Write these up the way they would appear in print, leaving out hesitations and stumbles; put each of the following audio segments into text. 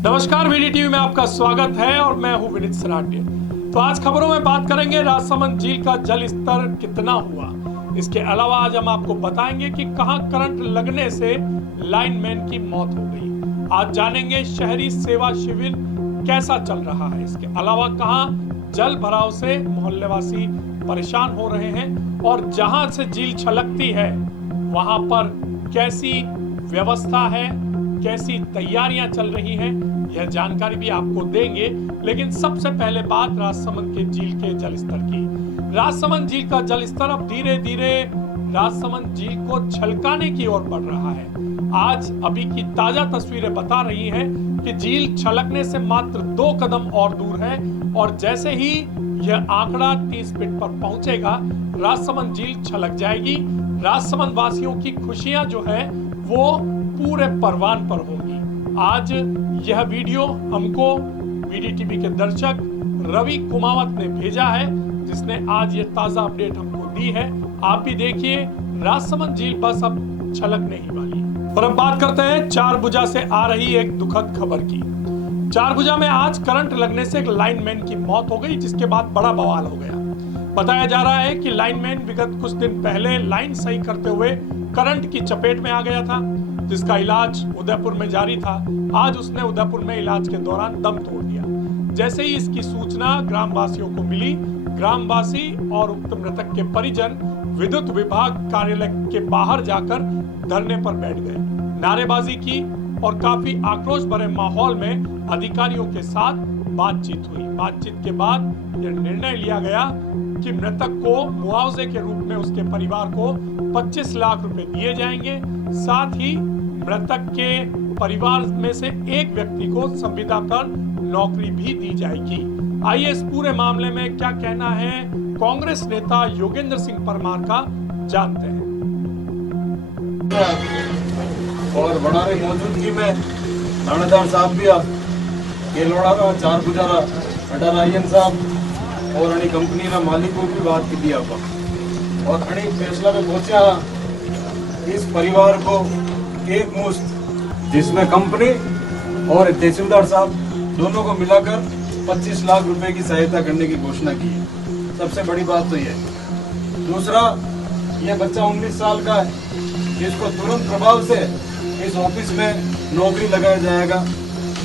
नमस्कार, VD TV में आपका स्वागत है और मैं हूं विनीत सराटिया। तो आज खबरों में बात करेंगे राजसमंद झील का जल स्तर कितना हुआ। इसके अलावा आज हम आपको बताएंगे कि कहां करंट लगने से लाइनमैन की मौत हो गई। आज जानेंगे शहरी सेवा शिविर कैसा चल रहा है। इसके अलावा कहां जल भराव से मोहल्लेवासी परेशान हो रहे हैं और जहां से झील छलकती है वहां पर कैसी व्यवस्था है, कैसी तैयारियां चल रही हैं, यह जानकारी भी आपको देंगे। लेकिन सबसे पहले बात राजसमंद के झील के जलस्तर की। राजसमंद झील का जलस्तर अब धीरे धीरे राजसमंद झील को छलकाने की ओर बढ़ रहा है। आज अभी की ताजा तस्वीरें बता रही हैं कि झील छलकने से मात्र 2 कदम और दूर है और जैसे ही यह आंकड़ा 30 फीट पर पहुंचेगा राजसमंद झील छलक जाएगी। राजसमंद वासियों की खुशियां जो है वो पूरे परवान पर होंगी। आज यह वीडियो हमको वीडी टीवी के दर्शक रवि कुमावत ने भेजा है, जिसने आज ये ताजा अपडेट हमको दी है। आप भी देखिए, राजसमंद झील बस अब छलकने ही वाली है। और अब बात करते हैं चारभुजा से आ रही एक दुखद खबर की। चारभुजा में आज करंट लगने से एक लाइनमैन की मौत हो गई, जिसके बाद बड़ा बवाल हो गया। बताया जा रहा है कि लाइनमैन विगत कुछ दिन पहले लाइन सही करते हुए करंट की चपेट में आ गया था, जिसका इलाज उदयपुर में जारी था। आज उसने उदयपुर में इलाज के दौरान दम तोड़ दिया। जैसे ही इसकी सूचना ग्रामवासियों को मिली, ग्रामवासी और उक्त मृतक के परिजन विद्युत विभाग कार्यालय के बाहर जाकर धरने पर बैठ गए, नारेबाजी की और काफी आक्रोश भरे माहौल में अधिकारियों के साथ बातचीत हुई। बातचीत के बाद यह निर्णय लिया गया कि मृतक को मुआवजे के रूप में उसके परिवार को 25 लाख रुपए दिए जाएंगे। साथ ही मृतक के परिवार में से एक व्यक्ति को संविदा पर नौकरी भी दी जाएगी। आइए इस पूरे मामले में क्या कहना है कांग्रेस नेता योगेंद्र सिंह परमार का जानते हैं। और बनारे मौजूदगी में थानेदार साहब भी केलवाड़ा का चारभुजा अडारायन साहब और अणी कंपनी ना मालिक को भी बात की दिया और अणी फैसला में पहुंचा इस परिवार को एक मुश्त, जिसमें कंपनी और तहसीलदार साहब दोनों को मिलाकर 25 लाख रुपए की सहायता करने की घोषणा की है। सबसे बड़ी बात तो यह। दूसरा, यह बच्चा 19 साल का है, जिसको तुरंत प्रभाव से इस ऑफिस में नौकरी लगाया जाएगा,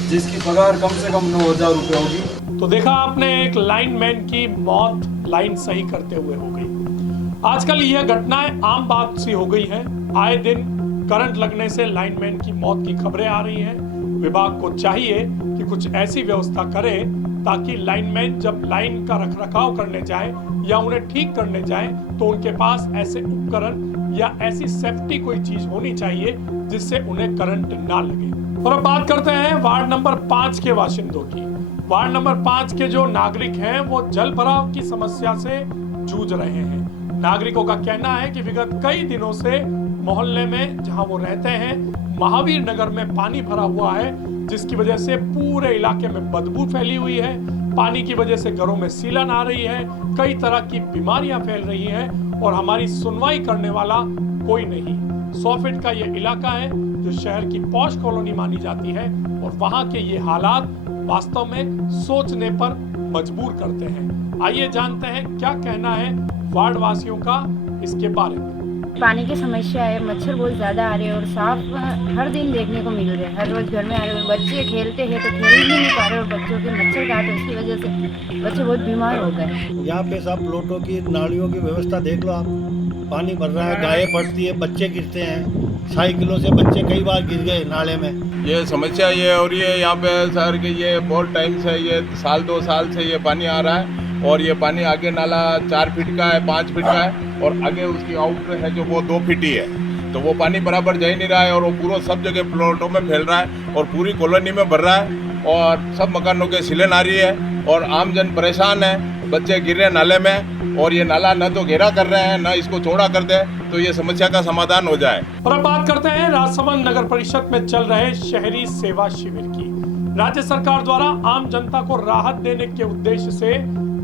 जिसकी पगार कम से कम 9,000 रुपए होगी। तो देखा आपने, एक लाइनमैन की मौत लाइन सही करते हुए हो गई। आजकल यह घटनाएं आम बात सी हो गई है। आए दिन करंट लगने से लाइनमैन की मौत की खबरें आ रही हैं। विभाग को चाहिए कि कुछ ऐसी व्यवस्था करे ताकि लाइनमैन जब लाइन का रखरखाव करने जाए या उन्हें ठीक करने जाए तो उनके पास ऐसे उपकरण या ऐसी सेफ्टी कोई चीज होनी चाहिए जिससे उन्हें करंट ना लगे। और अब बात करते हैं वार्ड नंबर 5 के बाशिंदों की। वार्ड नंबर 5 के जो नागरिक हैं वो जल भराव की समस्या से जूझ रहे हैं। नागरिकों का कहना है कि विगत कई दिनों से मोहल्ले में जहां वो रहते हैं महावीर नगर में पानी भरा हुआ है, जिसकी वजह से पूरे इलाके में बदबू फैली हुई है। पानी की वजह से घरों में सीलन आ रही है, कई तरह की बीमारियां फैल रही हैं और हमारी सुनवाई करने वाला कोई नहीं। 100 फीट का ये इलाका है जो शहर की पॉश कॉलोनी मानी जाती है और वहां के ये हालात वास्तव में सोचने पर मजबूर करते हैं। आइए जानते हैं क्या कहना है वार्ड वासियों का इसके बारे में। पानी की समस्या है, मच्छर बहुत ज़्यादा आ रहे हैं और सांप हर दिन देखने को मिल रहे हैं। हर रोज़ घर में आ रहे हैं। बच्चे खेलते हैं तो खेल ही नहीं पा रहे और बच्चों के मच्छर काट, उसकी वजह से बच्चे बहुत बीमार हो गए। यहाँ पे सब प्लॉटों की नालियों की व्यवस्था देख लो आप। पानी भर रहा है, गायें पड़ती है, बच्चे गिरते हैं। साइकिलों से बच्चे कई बार गिर गए नाले में। ये समस्या ये और ये यहाँ पे सर के ये बहुत टाइम से, ये 1-2 साल से ये पानी आ रहा है और ये पानी आगे नाला 4 फीट का है, 5 फीट का है और आगे उसकी आउट है जो वो 2 फीट ही है। तो वो पानी बराबर जा ही नहीं रहा है और वो पूरा सब जगह प्लॉटों में फैल रहा है और पूरी कॉलोनी में भर रहा है और सब मकानों के सिलन आ रही है और आम जन परेशान है। बच्चे गिर रहे हैं नाले में और ये नाला न तो घेरा कर रहे हैं, न इसको चौड़ा कर दे तो ये समस्या का समाधान हो जाए। और अब बात करते हैं राजसमंद नगर परिषद में चल रहे शहरी सेवा शिविर की। राज्य सरकार द्वारा आम जनता को राहत देने के उद्देश्य से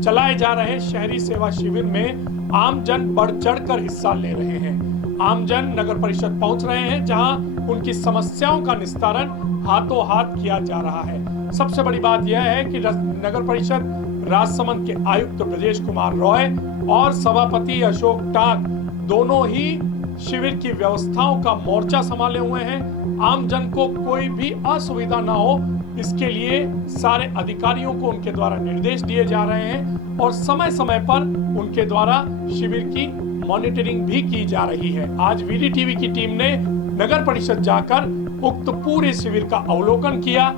चलाए जा रहे शहरी सेवा शिविर में आम जन बढ़ चढ़कर हिस्सा ले रहे हैं। आम जन नगर परिषद पहुंच रहे हैं, जहां उनकी समस्याओं का निस्तारण हाथों हाथ किया जा रहा है। सबसे बड़ी बात यह है कि नगर परिषद राजसमंद के आयुक्त ब्रजेश कुमार रॉय और सभापति अशोक टाक दोनों ही शिविर की व्यवस्थाओं का मोर्चा संभाले हुए हैं। आम जन को कोई भी असुविधा ना हो, इसके लिए सारे अधिकारियों को उनके द्वारा निर्देश दिए जा रहे हैं और समय समय पर उनके द्वारा शिविर की मॉनिटरिंग भी की जा रही है। आज वीडीटीवी की टीम ने नगर परिषद जाकर उक्त पूरे शिविर का अवलोकन किया।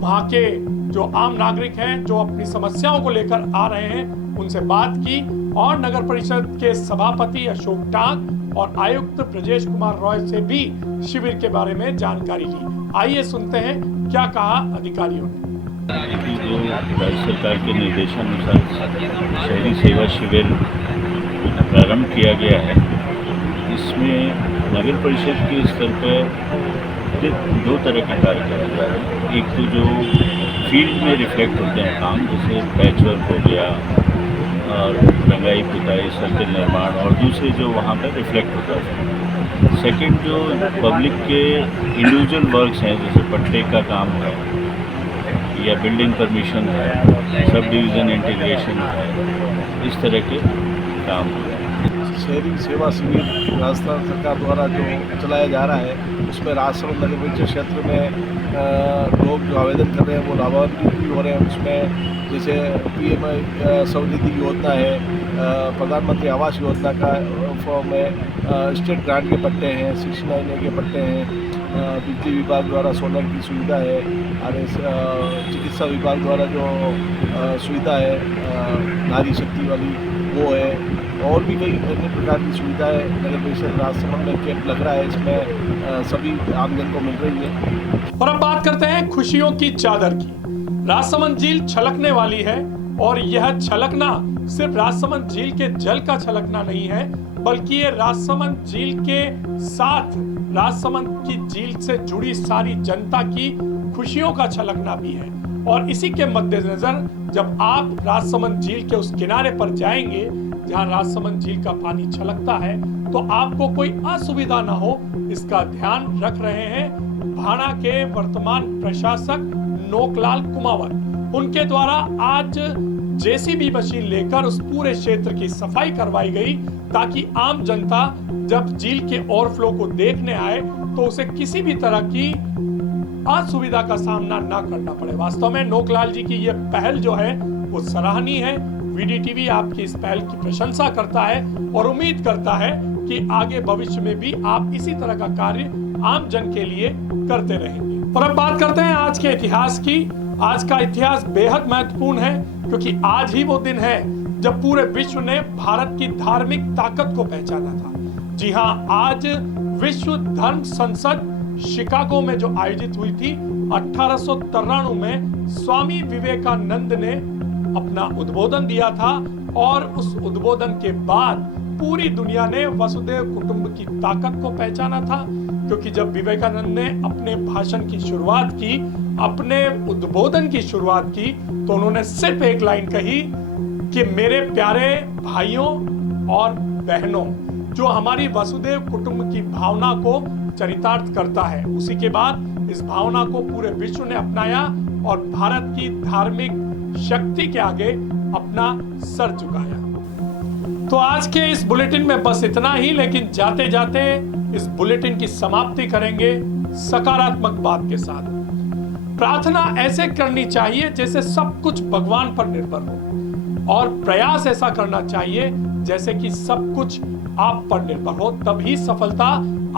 वहां के जो आम नागरिक हैं, जो अपनी समस्याओं को लेकर आ रहे हैं, उनसे बात की और नगर परिषद के सभापति अशोक टाक और आयुक्त ब्रजेश कुमार रॉय से भी शिविर के बारे में जानकारी ली। आइए सुनते हैं क्या कहा अधिकारियों ने। जो राज्य सरकार के निर्देशानुसार शहरी सेवा शिविर प्रारंभ किया गया है, इसमें नगर परिषद के स्तर पर दो तरह के कार्य किए जा रहे हैं। एक तो जो फील्ड में रिफ्लेक्ट होते हैं काम, जैसे पैचवर्क हो गया और रंगाई पुताई सर्कल निर्माण, और दूसरे जो वहाँ पर रिफ्लेक्ट होता है। सेकंड जो पब्लिक के इंडिविजुअल वर्क्स हैं, जैसे पट्टे का काम है या बिल्डिंग परमिशन है, सब डिवीज़न इंटीग्रेशन है, इस तरह के काम है। शहरी सेवा शिविर राजस्थान सरकार द्वारा जो चलाया जा रहा है, उसमें राजसमंद नगर परिषद क्षेत्र में लोग जो आवेदन कर रहे हैं वो लाभान्वित भी हो रहे हैं। उसमें जैसे PM स्वनिधि योजना है, प्रधानमंत्री आवास योजना का फॉर्म है, स्टेट ग्रांट के पट्टे हैं, 69A के पट्टे हैं, बिजली विभाग द्वारा सोलर की सुविधा है, और चिकित्सा विभाग द्वारा जो सुविधा है नारी शक्ति वाली वो है, और भी कई अन्य प्रकार की सुविधाएं नगर परिषद राजसमंद में कैंप लग रहा है, इसमें सभी आमजन को मिल रही है। और अब बात करते हैं खुशियों की चादर की। राजसमंद झील छलकने वाली है और यह छलकना सिर्फ राजसमंद झील के जल का छलकना नहीं है, बल्कि ये राजसमंद झील के साथ राजसमंद की झील से जुड़ी सारी जनता की खुशियों का छलकना भी है। और इसी के मद्देनजर जब आप राजसमंद झील के उस किनारे पर जाएंगे जहां राजसमंद झील का पानी छलकता है, तो आपको कोई असुविधा ना हो, इसका ध्यान रख रहे हैं भाणा के वर्तमान प्रशासक नोकलाल कुमावत। उनके द्वारा आज JCB मशीन लेकर उस पूरे क्षेत्र की सफाई करवाई गई, ताकि आम जनता जब झील के ओवरफ्लो को देखने आए तो उसे किसी भी तरह की असुविधा का सामना ना करना पड़े। वास्तव में नोकलाल जी की ये पहल जो है वो सराहनीय है। वीडीटीवी आपकी इस पहल की प्रशंसा करता है और उम्मीद करता है कि आगे भविष्य में भी आप इसी तरह का कार्य आम जन के लिए करते रहेंगे। और अब बात करते हैं आज के इतिहास की। आज का इतिहास बेहद महत्वपूर्ण है, क्योंकि आज ही वो दिन है जब पूरे विश्व ने भारत की धार्मिक ताकत को पहचाना था। जी हाँ, आज विश्व धर्म संसद शिकागो में जो आयोजित हुई थी 1893 में, स्वामी विवेकानंद ने अपना उद्बोधन दिया था और उस उद्बोधन के बाद पूरी दुनिया ने वसुधैव कुटुंब की ताकत को पहचाना था। क्योंकि जब विवेकानंद ने अपने भाषण की शुरुआत की, अपने उद्बोधन की शुरुआत की, तो उन्होंने सिर्फ एक लाइन कही कि मेरे प्यारे भाइयों और बहनों, जो हमारी वसुधैव कुटुंब की भावना को चरितार्थ करता है। उसी के बाद इस भावना को पूरे विश्व ने अपनाया और भारत की धार्मिक शक्ति के आगे अपना सर झुकाया। तो आज के इस बुलेटिन में बस इतना ही, लेकिन जाते जाते इस बुलेटिन की समाप्ति करेंगे सकारात्मक बात के साथ। प्रार्थना ऐसे करनी चाहिए जैसे सब कुछ भगवान पर निर्भर हो, और प्रयास ऐसा करना चाहिए जैसे कि सब कुछ आप पर निर्भर हो, तभी सफलता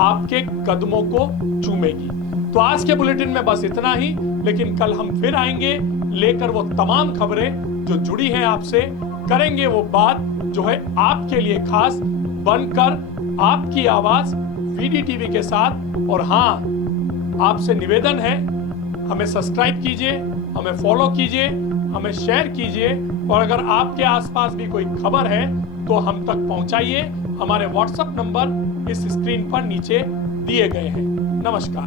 आपके कदमों को चूमेगी। तो आज के बुलेटिन में बस इतना ही, लेकिन कल हम फिर आएंगे लेकर वो तमाम खबरें जो जुड़ी हैं आपसे। करेंगे वो बात जो है आपके लिए खास, बनकर आपकी आवाज वीडीटीवी के साथ। और हाँ, आपसे निवेदन है, हमें सब्सक्राइब कीजिए, हमें फॉलो कीजिए, हमें शेयर कीजिए, और अगर आपके आसपास भी कोई खबर है तो हम तक पहुंचाइए। हमारे व्हाट्सएप नंबर इस स्क्रीन पर नीचे दिए गए हैं। नमस्कार।